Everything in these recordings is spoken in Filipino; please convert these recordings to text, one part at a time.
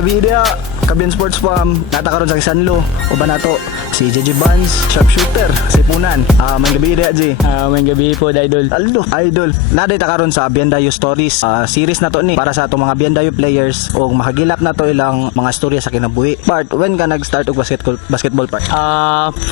labi dia Kabiyan Sports Farm nata karon sa Kisanlo uban nato si JJ Vance sharpshooter si Punan. May gabi dia Ji. May gabi po idol. Idol. Naday ta karon sa Biandayo Stories. Series na to ni para sa atong mga Biandayo players o makagilap na to ilang mga storya sa kinabuhi. Part when ka nag-start og basketball part?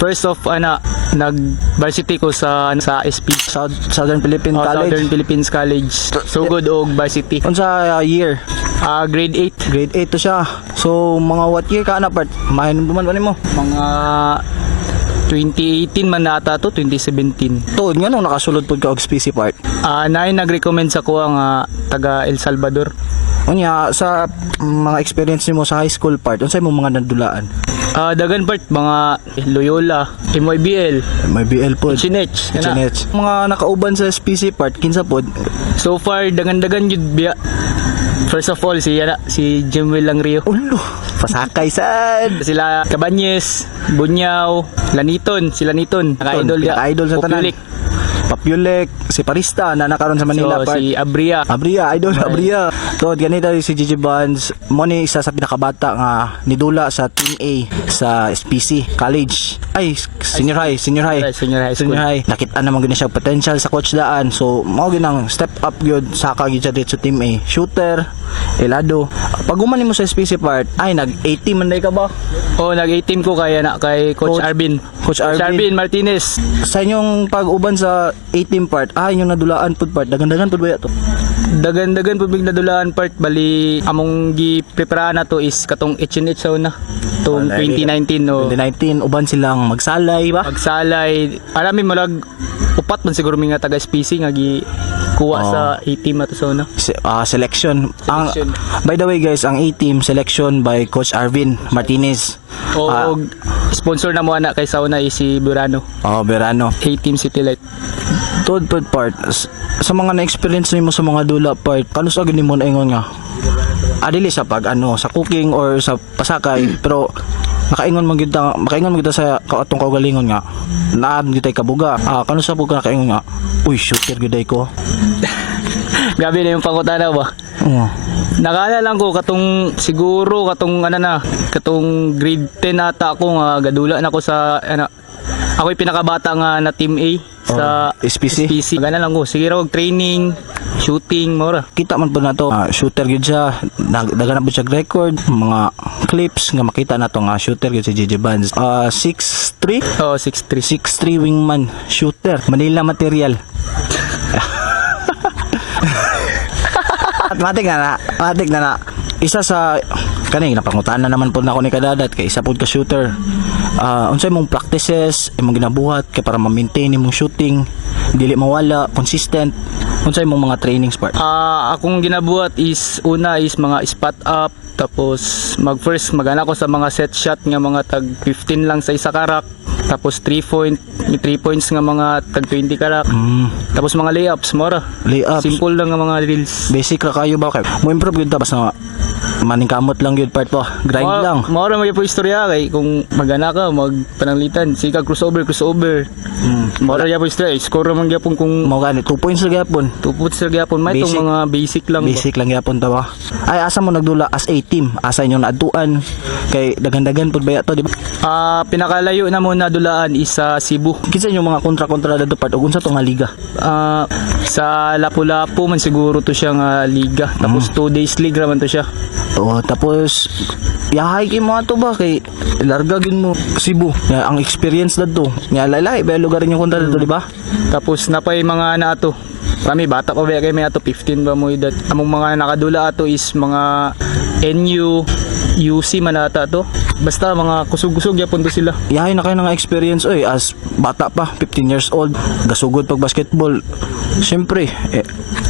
First of nag-varsity ko sa SP Southern Philippine College. Southern Philippines College. So good og varsity. Unsa year? Grade 8. Grade 8 to siya. So mga what year ka na part? Mahinuman ba nimo? Mga 2018 man nata to, 2017. Tuod nga nung nakasulod pod ka og SPC part. Naay nag-recommend sa ko ang taga El Salvador. Unya sa mga experience nimo sa high school part, unsay mo mga nadulaan? Dagan part mga Loyola, MYBL, MYBL pod. Chinech. Mga nakauban sa SPC part kinsa pod? So far dagan-dagan jud biya. First of all si Jimwell Langrio. Ulo, pasakay sad. Sila Cabañez, Bunyaw, sila Niton, naka-idol dia. Naka-idol sa tanan. Papulek, si Parista na nakaroon sa Manila part. Si Abria, idol Abria. So ganito si JJ Vance, mo ni isa sa pinakabata nga nidula sa Team A sa SPC College. Senior high school. Nakita naman gina siya potential sa coach daan. So mao ginang step up gyud sa kagid sa Team A. Shooter, elado. Pag umani mo sa SPC part, nag-A team man ka ba? Nag-A team ko kay Coach Arvin. Coach Arvin Martinez. Sa inyong pag-uban sa 18 part, yung nadulaan pud part, dagan-dagan pud ba ito? Dagan-dagan pud big nadulaan part, bali among gi-prepare na to is katong H&H na tong 2019 no. 2019 uban silang magsalay ba? Magsalay. Arami malag upat man siguro mga taga SPC nga gi kuha sa A-team ato sa una. Selection. By the way guys, ang A-team selection by Coach Arvin Martinez. Sponsor na mo ana kay sauna is si Burano. Verano. A-team City Light. Third part, sa mga na-experience nimo sa mga dula part, kanus agad nimo na ingon nga? Dili sa pag sa cooking or sa pasakay, pero makaingon man kita sa atong kaugalingon nga. Naan gitay kabuga. Kanus sa pug nakaingon nga? Uy, shooter gyud ko. Gabi na yung pangutana ba? Nakala lang ko katong grade 10 ata ako nga gadula na ko sa ako'y pinakabata nga na Team A sa SPC. Gana lang ko. Sige raw training, shooting, mora. Kita man po na to, shooter gyud siya. Dagan na po siya record, mga clips nga makita na to nga shooter gyud si JJ Vance. 6'3". 6'3 wingman shooter. Manila material. Matik na. Isa sa kaning napangutan na naman po na ako ni Kadadat kay isa pod ka shooter. Unsay mong practices imong ginabuhat kay para ma-maintain imong shooting, dili mawala, consistent. Unsay mong mga trainings part? Akong ginabuhat is mga spot up, tapos magana ko sa mga set shot nga mga tag 15 lang sa isa karak. Tapos 3 points nga mga tag 20 karak. Tapos mga layups, mora. Simple lang nga mga drills. Basic ra kayo ba kay? Mo improve gyud ta basta maningkamot lang gyud part po. Grind lang. Mora may po istorya kay kung magana ka magpananglitan, sika crossover. Mora ya po istorya, score man gyapon kung mo gani 2 points ra gyapon. 2 points ra gyapon may tong mga basic lang. Basic lang gyapon ta ba. Asa mo nagdula as a team? Asa inyo naadtuan? Kay dagan-dagan pud baya to, di ba? Pinakalayo na mo nadulaan is sa Cebu. Kinsa yung mga kontra dito part ug unsa to nga liga? Sa Lapu-Lapu man siguro to siya nga liga. Tapos 2 days league raman to siya. Tapos yahay kay mo ato ba kay larga gid mo Cebu. Ang experience dadto. Nya laylay ba lugar niyo kontra dito, di ba? Tapos napay mga ato. Kami bata pa ba kay may ato 15 ba mo edad. Among mga nakadula ato is mga NU UC man ata to. Basta mga kusog-kusog yapon to sila. Yahay na kayo ng experience as bata pa, 15 years old, gasugod pag basketball. Siyempre,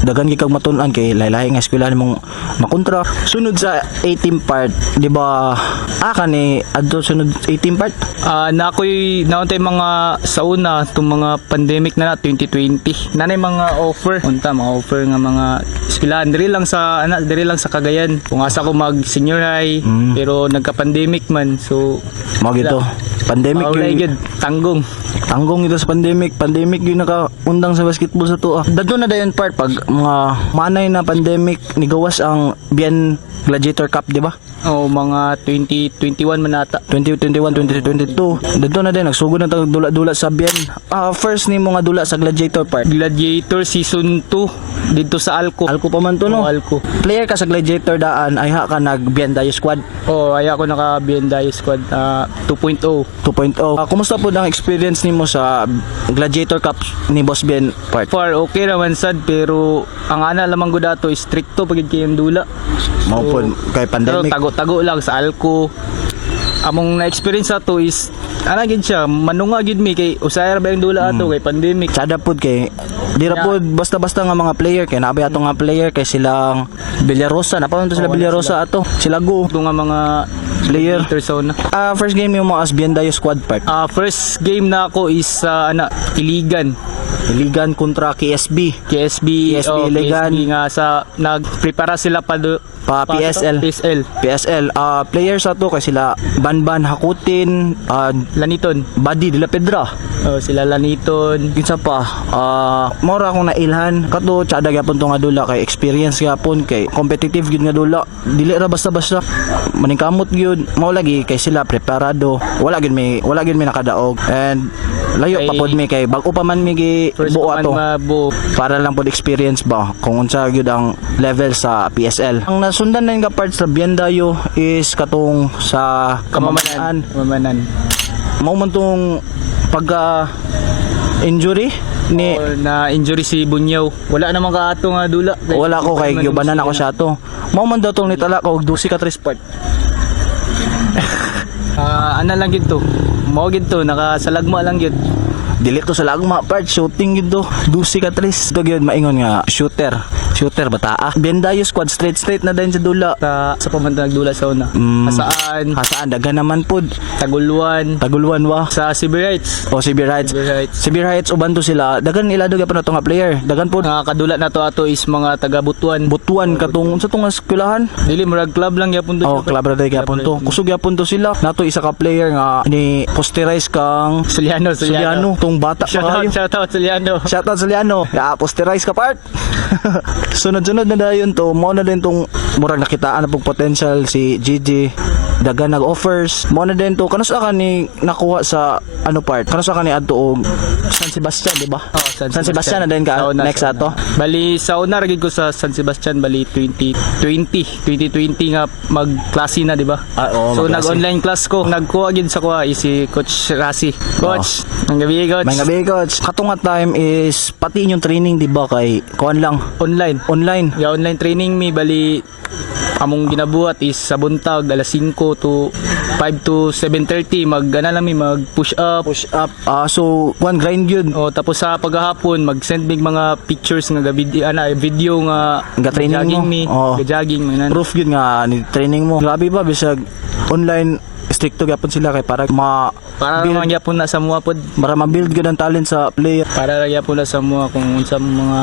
dagan kay kag matun-an kay laylay nga eskwela nimong makontra. Sunod sa 18 part, di ba? Kani adto sunod 18 part? Nauntay mga sa una tong mga pandemic na 2020. Nanay mga offer nga mga eskwelahan diri lang sa Cagayan. Kung asa ko mag senior high, pero nagka-pandemic man. So mo gito. Pandemic yun. Tanggong ito sa pandemic yun nakaundang sa basketball sa to. Dadto na dayon part pag mga manay na pandemic nigawas ang Bien Gladiator Cup, di ba? O mga 2021 man ata. 2021, 2022. Dito na din, nagsugod na tag dula-dula sa Bien. First ni mga dula sa Gladiator part. Gladiator Season 2 dito sa Alco. Alco pa man to, no? Alco. Player ka sa Gladiator daan, ay ha ka nag Bien Dayo Squad Ay ako naka BNDI Squad 2.0. 2.0. Kumusta po ang experience nimo sa Gladiator Cup ni Boss Bien part? Far okay naman sad, pero ang ana lamang ko dato is stricto pagid kayong dula. Mao po kay Pero pandemic. tago-tago lang sa Alco. Among na-experience ato is ana gid siya, manunga gid mi kay usay ra ba yung dula ato kay pandemic. Sada pod kay di ra pod basta-basta nga mga player kay naabay ato nga player kay silang Villarosa, napaman to sila Villarosa ato. Sila go Ito nga mga player. persona. First game yung mga as Bien Dayo Squad part. First game na ako is Iligan. Iligan kontra KSB. KSB, Iligan. KSB nga sa nagprepara sila Pa PSL. PSL. Players ato kay sila Banban Hakutin, Laniton. Buddy de la Pedra. Sila Laniton. Kinsa pa? Mora akong nailhan kato tsada gyapon to nga dula kay experience gyapon kay competitive gyud nga dula. Dili ra basta-basta. Maningkamot gyud. Mao lagi kay sila preparado. Wala gyud may nakadaog. And layo pa pod mi kay bag-o pa man mi First buo pa man ato. mabuo. Para lang pod experience ba kung unsa gyud ang level sa PSL. Ang nasundan na nga part sa Bien Dayo is katong sa Kamamanan. Kamamanan. Mao man tong pagka injury ni Or na injury si Bunyaw. Wala namang kaato nga dula. wala ko kay gibanan ako siya to. Mao man daw tong nitala ko og 12 ka 3 part. Ano lang gid to. Mao gid to, nakasalagma lang gid. Dili to sa lagma part shooting gid to. 12 ka 3. To gyud maingon nga shooter bataa. Bien Dayo Squad straight na din sa dula. Sa pamantang nagdula sa una. Hasaan, Hasaan daghan naman pod. Taguluan, Taguluan wa. sa CB Rights. O CB Rights. CB Rights uban to sila. Daghan nila dugay pa na to nga player. Daghan pod. Nakakadula na to ato is mga taga Butuan. Butuan katong unsa tong eskwelahan? Dili murag club lang gyapon to. Oh, club ra day gyapon to. Kusog gyapon to sila. Nato isa ka player nga ni posterize kang Suliano. tong bata pa kayo. Shoutout Suliano. Shoutout Suliano. Posterize ka part. Sunod-sunod na dayon to. Mao na din tong murag nakitaan na pong potential si Gigi. Dagan nag-offers. Mao na din to. Kanus ka ni nakuha sa ano part? Kanus ka ni adto og San Sebastian, di ba? San Sebastian na din ka next ato. Bali sa una ra gid ko sa San Sebastian bali 2020 nga magklase na, di ba? Oo, So magklase. nag-online class ko. Nagkuha gid sa kuha is si Coach Rasi. Coach, ang gabi coach. May gabi coach. Katunga time is pati inyong training di ba kay kuan lang Online. online. Online training mi bali among ginabuhat is sa buntag alas 5 to 5 to 7:30 mag push up. So one grind yun. Tapos sa paghahapon mag-send mig mga pictures nga video nga Ga-training jogging mo. mi, jogging man. Proof yun nga ni training mo. Grabe ba bisag online stricto gyapon sila kay para Para build- lang gyapon na sa mga pod. para ma-build gyud ang talent sa player. Para lang gyapon na sa mga kung unsa mga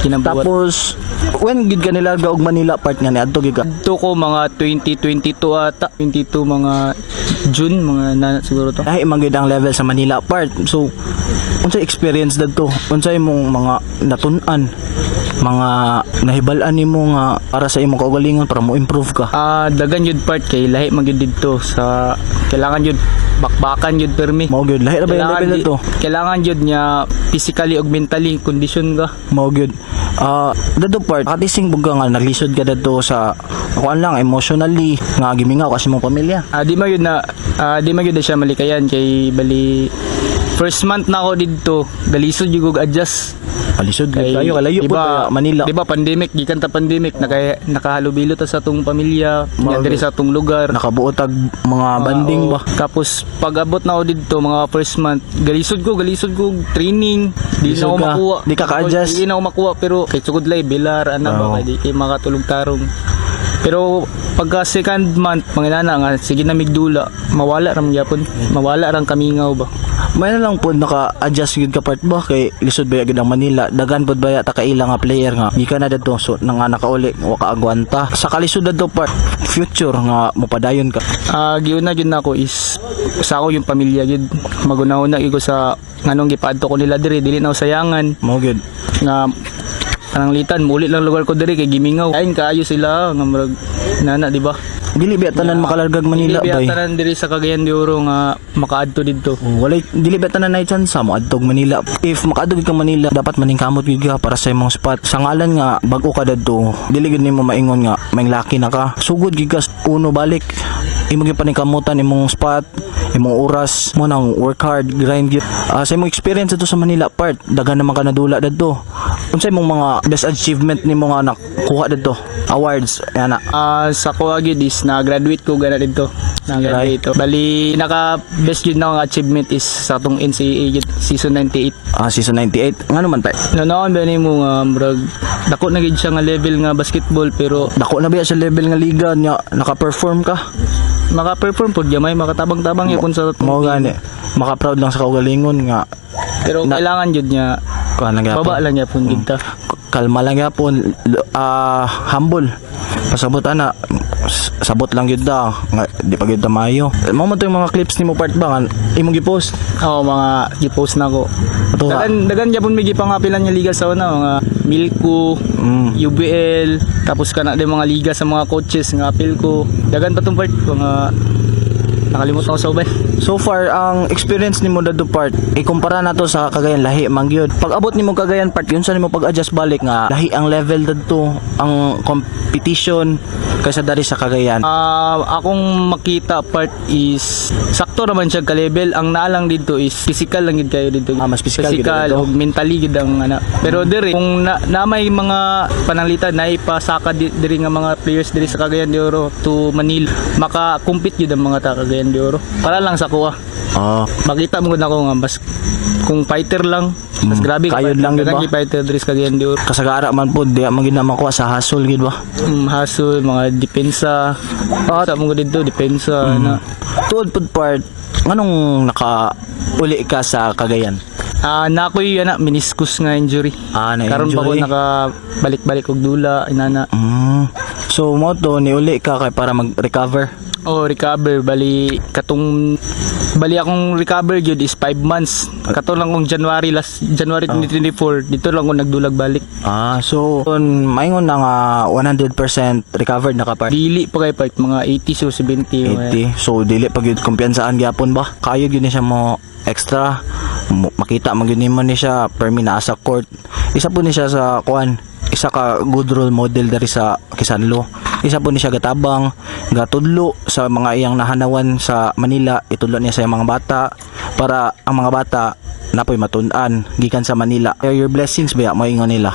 kinabuhat. Tapos when gid kanila og Manila part nga ni adto gid ka. Dito ko mga 2022 ata, 22 mga June mga na siguro to. Ay man gid ang level sa Manila part. So unsay experience dadto? Unsay imong mga natun-an? Mga nahibal-an nimo nga para sa imong kaugalingon para mo improve ka. Dagan yun part kay lahi man yun dito sa kailangan yun bakbakan yun permi. Mao gyud lahi ra ba yung level dito? Kailangan yun niya physically ug mentally condition ka. Mao gyud. Dadto part katising buga nga naglisod ka dadto sa kuan lang emotionally nga gimingaw kasi mong pamilya. Di man yun na siya malikayan kay bali first month na ako dito galisod yung adjust. Palisod gyud kayo kalayo po kaya Manila. Di ba pandemic gikan ta pandemic nakahalubilo ta sa atong pamilya, diri sa atong lugar. Nakabuo tag mga banding ba. Tapos pag-abot na ako dito mga first month, galisod ko training, di na ako Lisod ka. makuha. Di ka ka-adjust. Di na ako makuha pero kay sugod lay bilar ba kay di kay makatulog tarong. Pero pagka second month manginana nga sige na migdula, mawala ram gyapon, mawala rang kamingaw ba. May na lang po naka-adjust gyud ka part ba kay lisod ba gyud ang Manila. Dagan pod ba ta kaila nga player nga gikan na dadto so nang nakauli wa kaagwanta. Sa kalisod dadto part future nga mopadayon ka. Giuna gyud nako is sa ako yung pamilya gyud. Magunahuna gyud ko sa nganong gipaadto ko nila diri dili na ako sayangan Mao gyud. nga pananglitan mulit lang lugar ko diri kay Gimingaw. Ayon kaayo sila nga murag nana di ba? Dili ba tanan makalargag Manila Dili bay? tanan diri sa Cagayan de Oro nga makaadto didto. Walay dili ba tanan na chance mo adtog Manila. If makaadtog ka Manila, dapat maningkamot gyud ka para sa imong spot. Sa ngalan nga bag-o ka dadto, dili gyud nimo maingon nga may laki na ka. Sugod gyud ka uno balik. Imo gyud paningkamutan imong spot, imong oras mo nang work hard, grind gyud. Sa imong experience dito sa Manila part, daghan naman ka nadula dadto. Unsay imong mga best achievement nimo nga nakuha dadto? Awards ana. Sa ko gyud is na-graduate ko gana dito. Na-graduate ko. Bali naka best gyud na akong achievement is sa tong NCAA gyud season 98. Season 98. Ngano man pa? Nanaon ba nimo nga murag dako na gyud siya nga level nga basketball pero Dako na ba sa level nga liga nya naka-perform ka? maka-perform pud gamay makatabang-tabang gyapon sa Mao gani. Maka-proud lang sa kaugalingon nga pero kailangan jud niya kuan lang gyapon. baba lang gyapon kita. Kalma lang gyapon, humble. Pasabot ana, sabot lang gyud da, nga di pa gyud ta maayo. Mao man to yung mga clips nimo part ba nga imong gi-post. Mga gi-post na ko. Ato nga. Dagan gyapon may gipangapilan nga liga sa una mga Milko, UBL, tapos kana din mga liga sa mga coaches nga apil ko. Dagan pa tong part mga nakalimutan ko sa ubay. So far ang experience nimo dadto part, ikumpara nato sa Cagayan lahi man gyud. Pag abot nimo Cagayan part, yun sa nimo pag-adjust balik nga lahi ang level dadto, ang competition kaysa dari sa Cagayan. Akong makita part is sakto naman siya ka-level. Ang naalang dito is physical lang gid kayo dito. Mas physical gid physical dito. o mentally gid ang ana. Pero diri kung na may mga pananglitan na ipasaka diri nga mga players diri sa Cagayan de Oro to Manila, maka-compete gid ang mga taga Cagayan de Oro. Para lang sa kuha. Makita mo gud ako nga bas kung fighter lang mas grabe kayod lang, di ba? fighter diri sa Cagayan de Oro. Kasagara man pod di man gid na makuha sa hustle gid ba. Hustle, mga depensa. Sa mga dito, depensa na. Tuod pod part, nganong naka-uli ka sa Cagayan? Na ako'y meniscus nga injury. Karon pa ko na-injury. nakabalik-balik og dula inana. So mo to niuli ka kay para mag-recover. Recover bali akong recover gyud is 5 months. Kato lang kong January 2024 dito lang ko nagdulag balik. So maingon na nga 100% recovered na ka part. Dili pa kay part mga 80 so 70. 80. So dili pag yun kumpiyansaan gyapon ba? Kayo gyud ni siya mo extra. Makita man gyud nimo ni siya permi naa sa court. Isa po ni siya sa kuan. Isa ka good role model dari sa Kisanlo. Isa po ni siya gatabang, gatudlo sa mga iyang nahanawan sa Manila, itudlo niya sa mga bata para ang mga bata napoy matun-an gikan sa Manila. Your blessings ba mo ingon nila.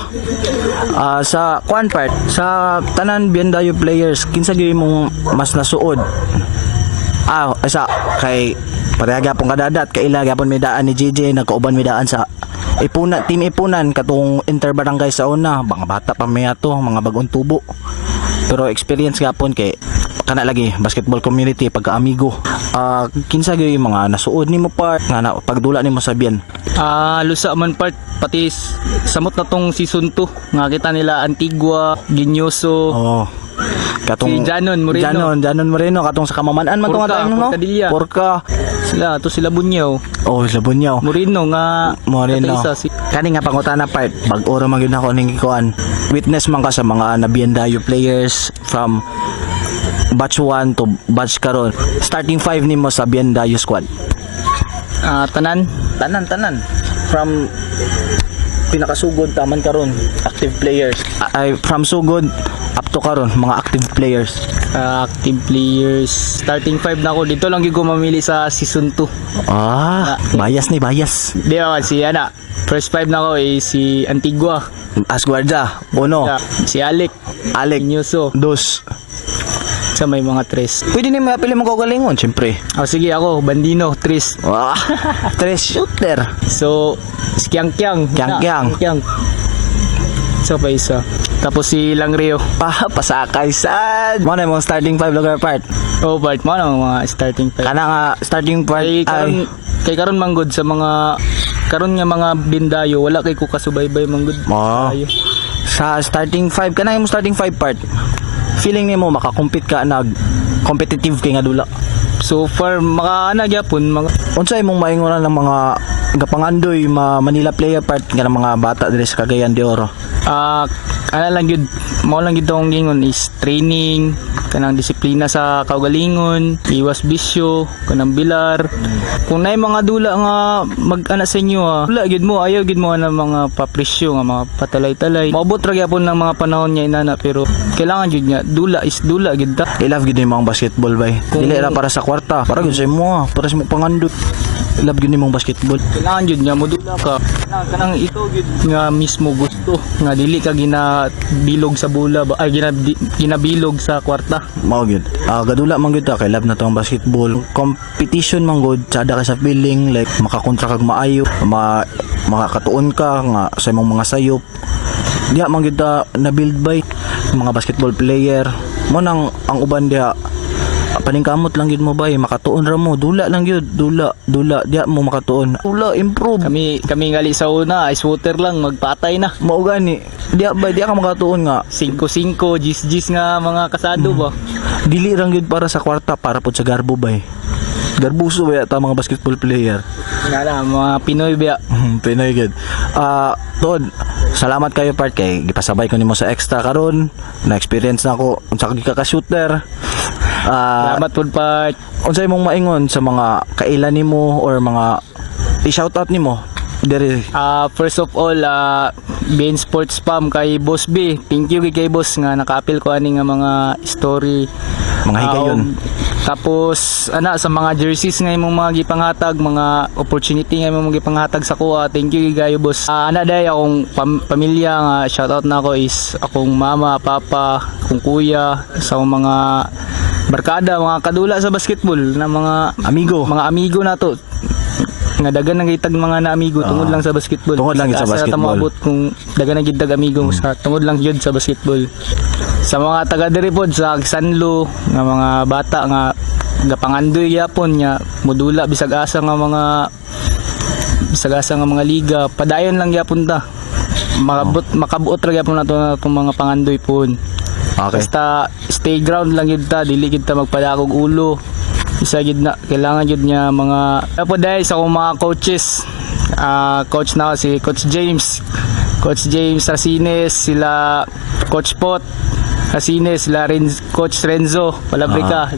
Sa kuan part, sa tanan Biendayo players, kinsa gyud imong mas nasuod? Isa kay pareha gyapon kadadat kay ila gyapon may daan ni JJ nagkauban may daan sa team Ipunan katong interbarangay sa una, mga bata pa may ato, mga bagong tubo. Pero experience gapon kay kana lagi basketball community pagka-amigo. Kinsa gyud yung mga nasuod nimo part nga na pagdula nimo sa Bien? Lusa man part pati samot na tong season 2 nga kita nila Antigua, Ginyoso. Katong Si Janon Moreno katong sa Kamaman-an man tong Porca, atay no. Porcadilla. Porca. Sila Bunyaw. Sila Bunyaw. Moreno nga Moreno. kata isa, Kani nga pangutana part, bag-oro man gyud ako ning kuan. Witness man ka sa mga nabiendayo players from batch 1 to batch karon. Starting 5 nimo sa Biendayo squad. tanan Tanan. From pinakasugod taman karon, active players. From sugod up to karon, mga active players. active players starting 5 na ako dito lang gyud ko mamili sa season 2. Bias. Di ba si first 5 na ako si Antigua, Asguardia, uno. si Alec, Ginyoso, dos. sa may mga tres. Pwede ni mapili mo kaugalingon, syempre. Sige ako, Bandino, tres. Tres shooter. So, si Kyang. So, pa isa. Tapos si Langrio. Pasakay sad. Mo na yung starting 5 lugar part. Part mo na mga starting 5. Kana nga starting part Kay karon manggod sa mga karon nga mga Biendayo wala kay ko kasubaybay manggod. Sa starting 5 kana yung starting 5 part. Feeling nimo makakompete ka competitive kay nga dula. So far gyapon mga Unsa imong maingon ng mga gapangandoy Manila player part nga ng mga bata diri sa Cagayan de Oro? Ano lang yun, mao lang yun akong gingon is training, kanang disiplina sa kaugalingon, iwas bisyo, kanang bilar. Kung naay mga dula nga mag-ana sa inyo, dula gid mo, ayaw gid mo na mga papresyo nga mga patalay-talay. Maabot ra gyapon ng mga panahon niya inana, pero kailangan jud nga dula is dula gid ta. I love gid nimong basketball bay. Dili ra para sa kwarta, para gid sa imo, para sa mo pangandot. I love gid nimong basketball. Kailangan jud nga modula ka. Kanang ito gid nga mismo gusto nga dili ka ginabilog sa bola ba ay ginabilog sa kwarta. Mao gyud. Gadula man gyud ta kay love na tong basketball. Competition man gud, tsada ka sa feeling like makakontra kag maayo, makakatuon ka nga sa imong mga sayop. Diya man gyud ta na build by mga basketball player. Mo nang ang uban diha paningkamot lang gid mo bay, makatuon ra mo, dula lang gyud, dula diya mo makatuon. Dula improve. Kami ngali sa una ice water lang magpatay na. Mao gani. Diya ka makatuon nga 5-5 gis nga mga kasado ba. dili lang gyud para sa kwarta, para pud sa garbo bay. Garbuso ba ta mga basketball player? Nga mga Pinoy ba. Pinoy gid. Tod, salamat kayo part kay gipasabay ko nimo sa extra karon. Na experience na ako unsa ka shooter. Salamat po pa. Unsay mong maingon sa mga kailan nimo or mga i-shoutout nimo? Dere. First of all, BN Sports Farm kay Boss B. Thank you kay Boss nga nakaapil ko ani nga mga story. Mga higayon. Tapos sa mga jerseys nga imong mga gipanghatag, mga opportunity nga imong gipanghatag sa kuha. Thank you kayo Boss. Day akong pamilya nga shoutout na ako is akong mama, papa, akong kuya, sa akong mga barkada, mga kadula sa basketball na mga amigo nato. Nga dagan nang gitag mga na amigo tungod lang sa basketball. Tungod lang sa basketball. Tamabot kung dagan nang gitag amigo sa tungod lang gyud sa basketball. Sa mga taga diri pod sa Sanlo nga mga bata nga gapangandoy yapon nya modula bisag asa nga mga liga, padayon lang yapon ta. Makabuot ra gyapon nato natong mga pangandoy pon. Okay. Basta stay ground lang yun ta, dili gid ta magpadakog ulo. Isa gid na kailangan gid niya mga po dahil sa akong mga coaches. Coach na ako, si Coach James Racines, sila Coach Pot Racines, sila Coach Renzo Palabrica,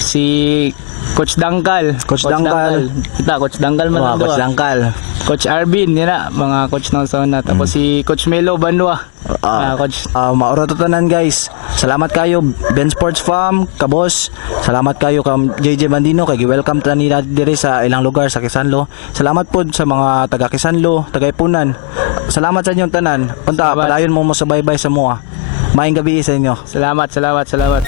si Coach Dangkal. Coach Dangkal. Kita Coach Dangkal man Coach Dangkal. Coach Arvin, yun na, mga coach ng sauna. Tapos si Coach Melo Bandua. Coach. Maura tanan guys. Salamat kayo Ben Sports Farm, kabos. Salamat kayo kam JJ Bandino kay welcome ta nila diri sa ilang lugar sa Kisanlo. Salamat pod sa mga taga Kisanlo, taga Ipunan. Salamat sa inyong tanan. Unta padayon mo sa baybay sa mua. Maayong gabi sa inyo. Salamat. Sa Bart. Salamat.